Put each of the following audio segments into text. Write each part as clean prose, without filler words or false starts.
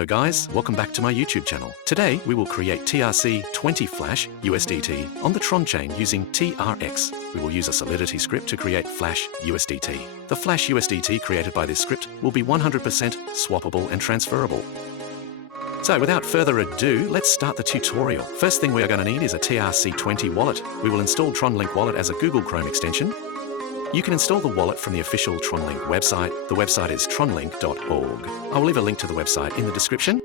Hello guys, welcome back to my YouTube channel. Today we will create TRC20 Flash USDT on the Tron chain using TRX. We will use a Solidity script to create Flash USDT. The Flash USDT created by this script will be 100% swappable and transferable. So without further ado, let's start the tutorial. First thing we are going to need is a TRC20 wallet. We will install TronLink Wallet as a Google Chrome extension. You can install the wallet from the official TronLink website. The website is tronlink.org. I will leave a link to the website in the description.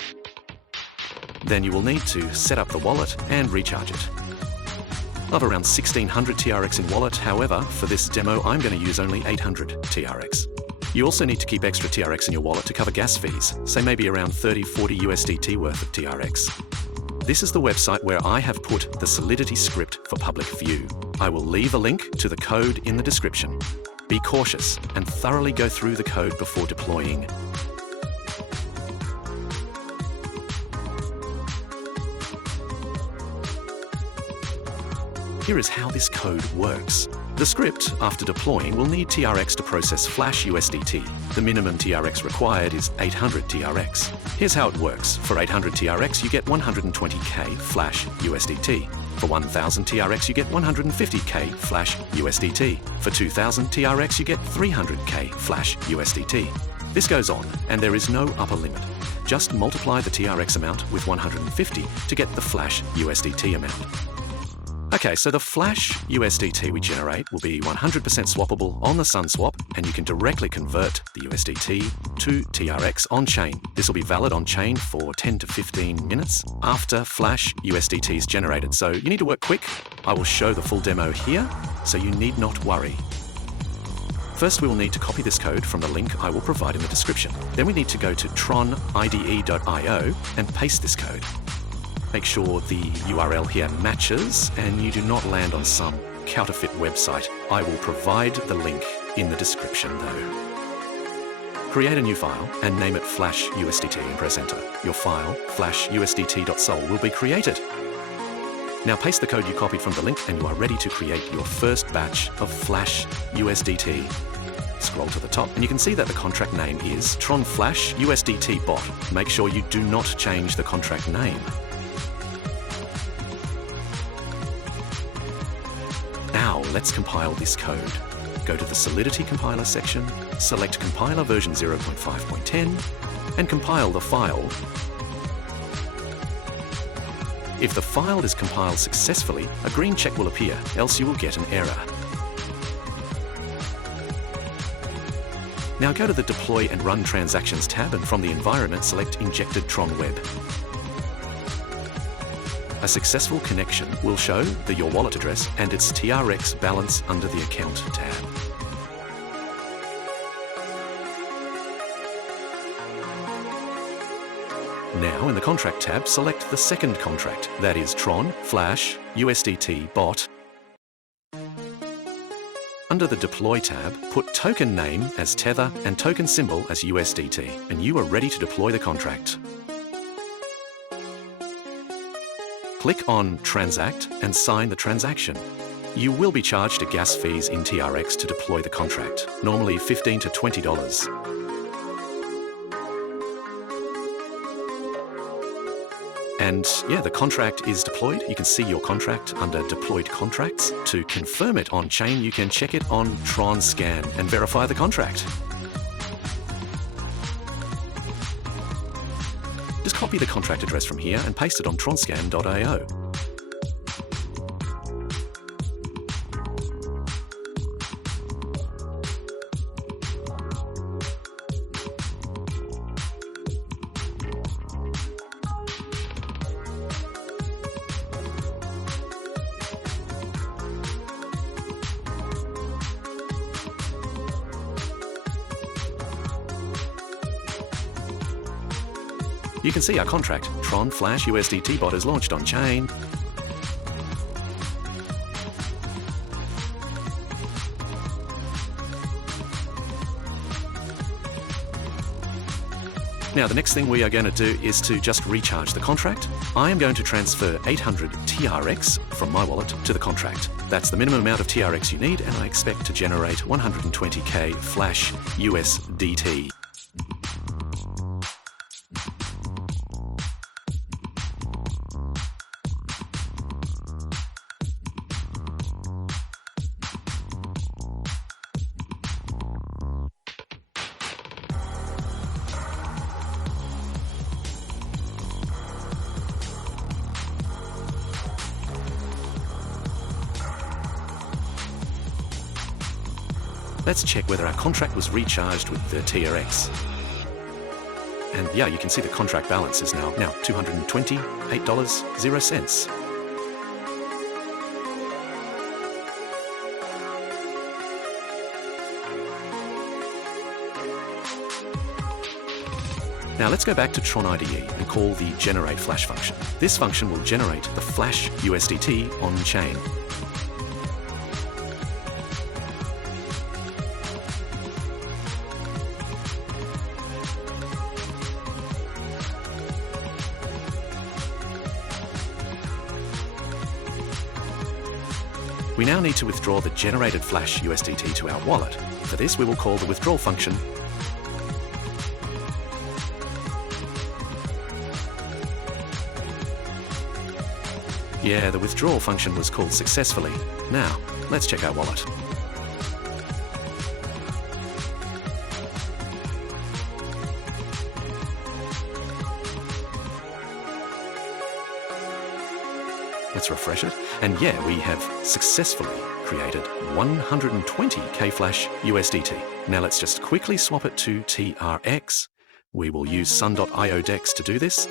Then you will need to set up the wallet and recharge it. I have around 1600 TRX in wallet, however, for this demo I'm going to use only 800 TRX. You also need to keep extra TRX in your wallet to cover gas fees, say maybe around 30-40 USDT worth of TRX. This is the website where I have put the Solidity script for public view. I will leave a link to the code in the description. Be cautious and thoroughly go through the code before deploying. Here is how this code works. The script, after deploying, will need TRX to process Flash USDT. The minimum TRX required is 800 TRX. Here's how it works. For 800 TRX, you get 120k Flash USDT. For 1000 TRX, you get 150k Flash USDT. For 2000 TRX, you get 300k Flash USDT. This goes on, and there is no upper limit. Just multiply the TRX amount with 150 to get the Flash USDT amount. Okay, so the Flash USDT we generate will be 100% swappable on the SunSwap, and you can directly convert the USDT to TRX on-chain. This will be valid on-chain for 10 to 15 minutes after Flash USDT is generated, so you need to work quick. I will show the full demo here, so you need not worry. First, we will need to copy this code from the link I will provide in the description. Then we need to go to tronide.io and paste this code. Make sure the URL here matches and you do not land on some counterfeit website. I will provide the link in the description though. Create a new file and name it Flash USDT and press enter. Your file, flashusdt.sol, will be created. Now paste the code you copied from the link and you are ready to create your first batch of Flash USDT. Scroll to the top and you can see that the contract name is Tron Flash USDT Bot. Make sure you do not change the contract name. Now let's compile this code. Go to the Solidity compiler section, select compiler version 0.5.10 and compile the file. If the file is compiled successfully, a green check will appear, else you will get an error. Now go to the Deploy and Run Transactions tab and from the environment select Injected Tron Web. A successful connection will show your wallet address and its TRX balance under the Account tab. Now in the Contract tab, select the second contract, that is Tron Flash USDT Bot. Under the Deploy tab, put token name as Tether and token symbol as USDT, and you are ready to deploy the contract. Click on Transact and sign the transaction. You will be charged a gas fees in TRX to deploy the contract, normally $15 to $20. And yeah, the contract is deployed. You can see your contract under Deployed Contracts. To confirm it on-chain, you can check it on TronScan and verify the contract. Just copy the contract address from here and paste it on tronscan.io. You can see our contract, Tron Flash USDT Bot, is launched on-chain. Now, the next thing we are going to do is to just recharge the contract. I am going to transfer 800 TRX from my wallet to the contract. That's the minimum amount of TRX you need, and I expect to generate 120k Flash USDT. Let's check whether our contract was recharged with the TRX. And yeah, you can see the contract balance is now $228.00. Now let's go back to Tron IDE and call the generate flash function. This function will generate the flash USDT on chain. We now need to withdraw the generated flash USDT to our wallet. For this, we will call the withdrawal function. Yeah, the withdrawal function was called successfully. Now, let's check our wallet. Let's refresh it. And yeah, we have successfully created 120 K-Flash USDT. Now let's just quickly swap it to TRX. We will use sun.io DEX to do this.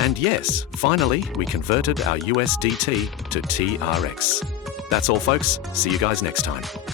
And yes, finally, we converted our USDT to TRX. That's all, folks. See you guys next time.